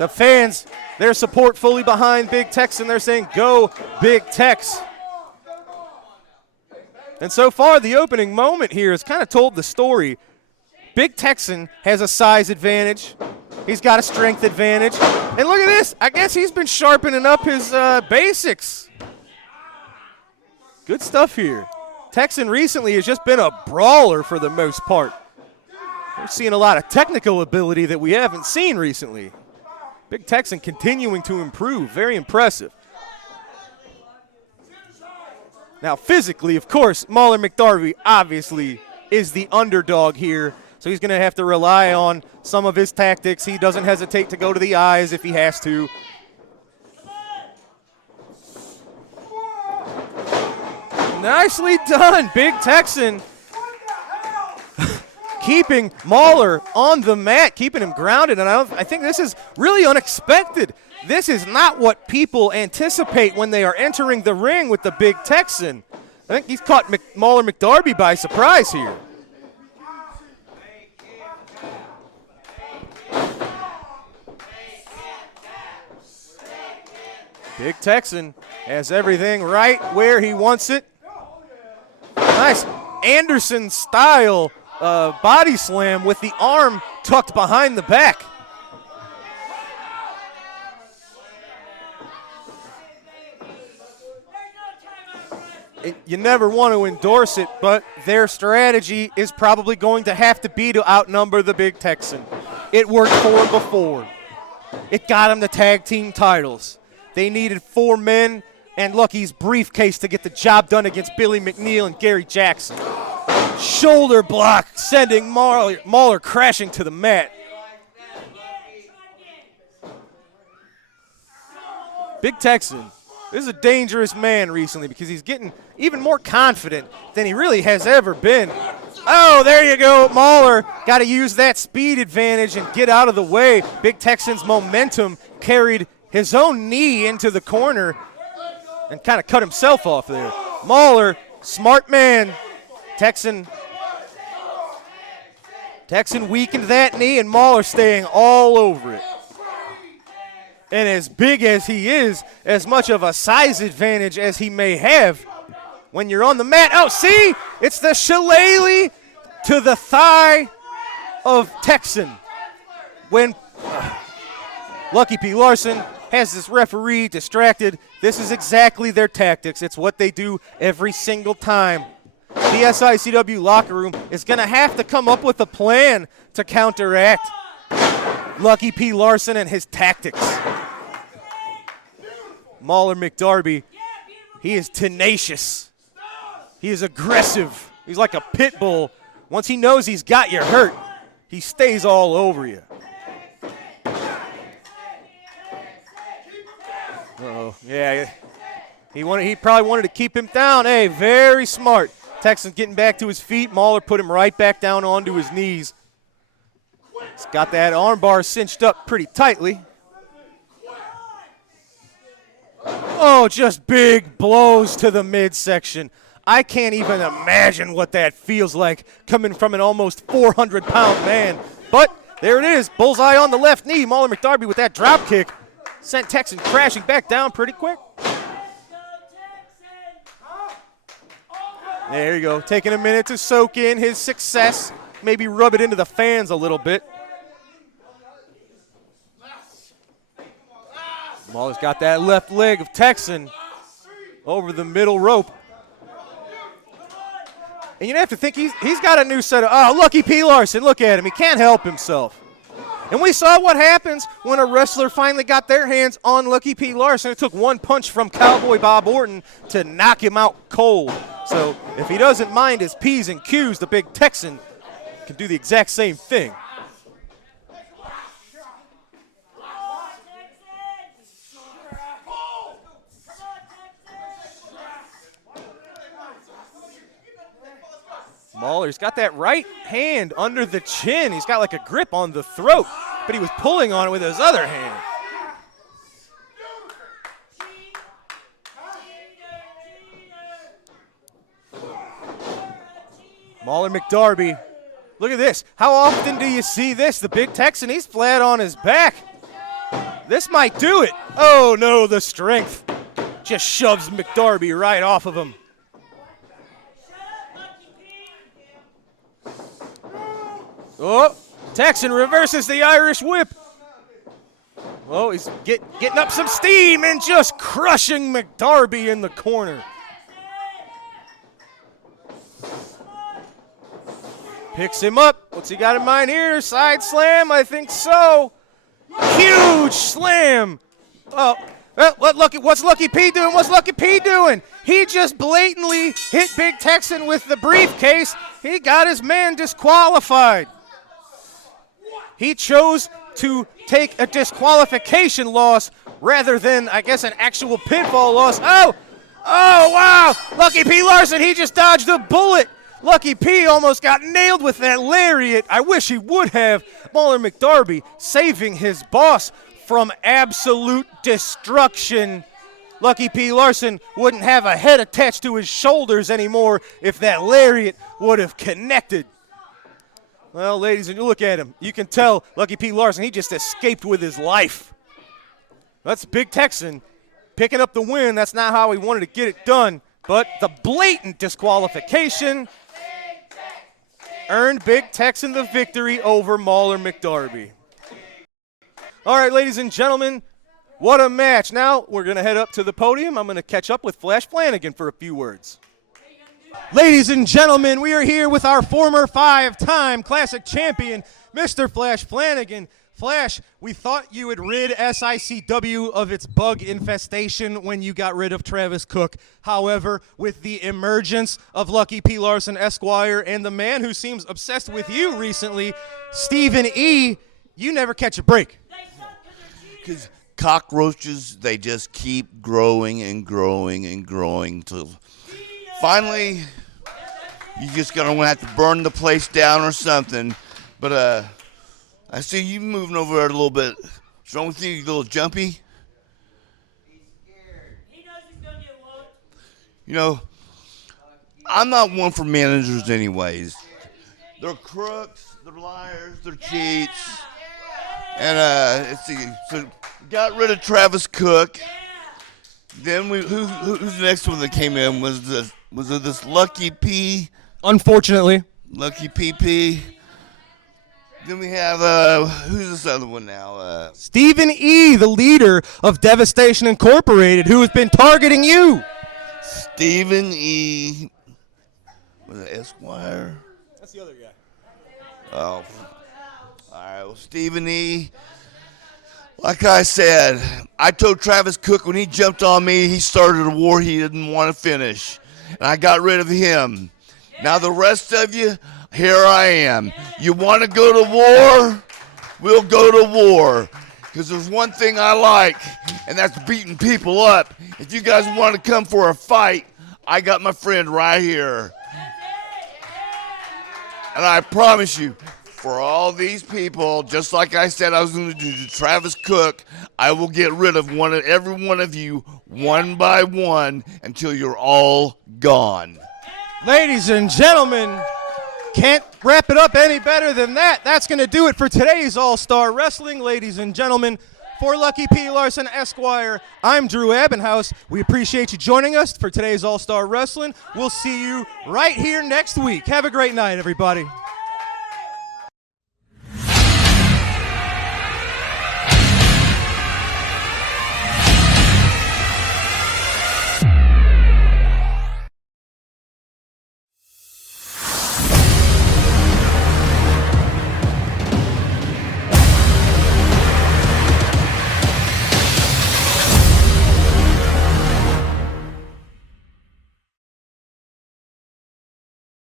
The fans, their support fully behind Big Texan. They're saying, go Big Tex. And so far, the opening moment here has kind of told the story. Big Texan has a size advantage. He's got a strength advantage. And look at this. I guess he's been sharpening up his basics. Good stuff here. Texan recently has just been a brawler for the most part. We're seeing a lot of technical ability that we haven't seen recently. Big Texan continuing to improve. Very impressive. Now, physically, of course, Mauler McDarby obviously is the underdog here, so he's going to have to rely on some of his tactics. He doesn't hesitate to go to the eyes if he has to. Nicely done, Big Texan. keeping Mauler on the mat, keeping him grounded. And I think this is really unexpected. This is not what people anticipate when they are entering the ring with the Big Texan. I think he's caught Mauler McDarby by surprise here. Big Texan has everything right where he wants it. Nice Anderson-style body slam with the arm tucked behind the back. You never want to endorse it, but their strategy is probably going to have to be to outnumber the Big Texan. It worked for him before. It got him the tag team titles. They needed 4 men and Lucky's briefcase to get the job done against Billy McNeil and Gary Jackson. Shoulder block, sending Mauler crashing to the mat. Big Texan. This is a dangerous man recently because he's getting even more confident than he really has ever been. Oh, there you go. Mauler got to use that speed advantage and get out of the way. Big Texan's momentum carried his own knee into the corner and kind of cut himself off there. Mauler, smart man. Texan weakened that knee, and Mauler staying all over it. And as big as he is, as much of a size advantage as he may have, when you're on the mat, oh, see? It's the shillelagh to the thigh of Texan. When Lucky P. Larson has this referee distracted, this is exactly their tactics. It's what they do every single time. The SICW locker room is going to have to come up with a plan to counteract Lucky P. Larson and his tactics. Mauler McDarby, he is tenacious. He is aggressive. He's like a pit bull. Once he knows he's got you hurt, he stays all over you. Uh-oh, yeah. He probably wanted to keep him down. Hey, very smart. Texan's getting back to his feet. Mauler put him right back down onto his knees. He's got that armbar cinched up pretty tightly. Oh, just big blows to the midsection. I can't even imagine what that feels like coming from an almost 400-pound man. But there it is, bullseye on the left knee. Mauler McDarby with that drop kick sent Texan crashing back down pretty quick. There you go, taking a minute to soak in his success, maybe rub it into the fans a little bit. Mauler's got that left leg of Texan over the middle rope. And you have to think he's got a new set of, oh, Lucky P. Larson, look at him. He can't help himself. And we saw what happens when a wrestler finally got their hands on Lucky P. Larson. It took one punch from Cowboy Bob Orton to knock him out cold. So if he doesn't mind his P's and Q's, the Big Texan can do the exact same thing. Mauler's got that right hand under the chin. He's got like a grip on the throat, but he was pulling on it with his other hand. Mauler McDarby, look at this. How often do you see this? The Big Texan, he's flat on his back. This might do it. Oh no, the strength just shoves McDarby right off of him. Oh, Texan reverses the Irish whip. Oh, he's getting up some steam and just crushing McDarby in the corner. Picks him up. What's he got in mind here? Side slam? I think so. Huge slam. Oh, what's Lucky P doing? What's Lucky P doing? He just blatantly hit Big Texan with the briefcase. He got his man disqualified. He chose to take a disqualification loss rather than, I guess, an actual pinfall loss. Oh, wow. Lucky P. Larson, he just dodged a bullet. Lucky P almost got nailed with that lariat. I wish he would have. Mauler McDarby saving his boss from absolute destruction. Lucky P. Larson wouldn't have a head attached to his shoulders anymore if that lariat would have connected. Well, ladies, and you look at him, you can tell Lucky P. Larson, he just escaped with his life. That's Big Texan picking up the win. That's not how he wanted to get it done, but the blatant disqualification earned Big Texan the victory over Mauler McDarby. All right, ladies and gentlemen, what a match. Now we're going to head up to the podium. I'm going to catch up with Flash Flanagan for a few words. Ladies and gentlemen, we are here with our former 5-time Classic champion, Mr. Flash Flanagan. Flash, we thought you would rid SICW of its bug infestation when you got rid of Travis Cook. However, with the emergence of Lucky P. Larson Esquire and the man who seems obsessed with you recently, Stephen E., you never catch a break. Because cockroaches, they just keep growing and growing and growing till finally you're just going to have to burn the place down or something. But I see you moving over there a little bit. What's wrong with you? You a little jumpy? You know, I'm not one for managers anyways. They're crooks, they're liars, they're cheats. And let's see, so got rid of Travis Cook. Then who's the next one that came in? Was it this Lucky P? Unfortunately. Lucky PP. Then we have, who's this other one now? Stephen E., the leader of Devastation Incorporated, who has been targeting you. Stephen E. Was it Esquire? That's the other guy. Oh. All right, well, Stephen E., like I said, I told Travis Cook when he jumped on me, he started a war he didn't want to finish. And I got rid of him. Now the rest of you, here I am. You want to go to war? We'll go to war. Because there's one thing I like, and that's beating people up. If you guys want to come for a fight, I got my friend right here. And I promise you, for all these people, just like I said I was going to do to Travis Cook, I will get rid of every one of you one by one until you're all gone. Ladies and gentlemen, can't wrap it up any better than that. That's going to do it for today's All-Star Wrestling. Ladies and gentlemen, for Lucky P. Larson Esquire, I'm Drew Abbenhouse. We appreciate you joining us for today's All-Star Wrestling. We'll see you right here next week. Have a great night, everybody.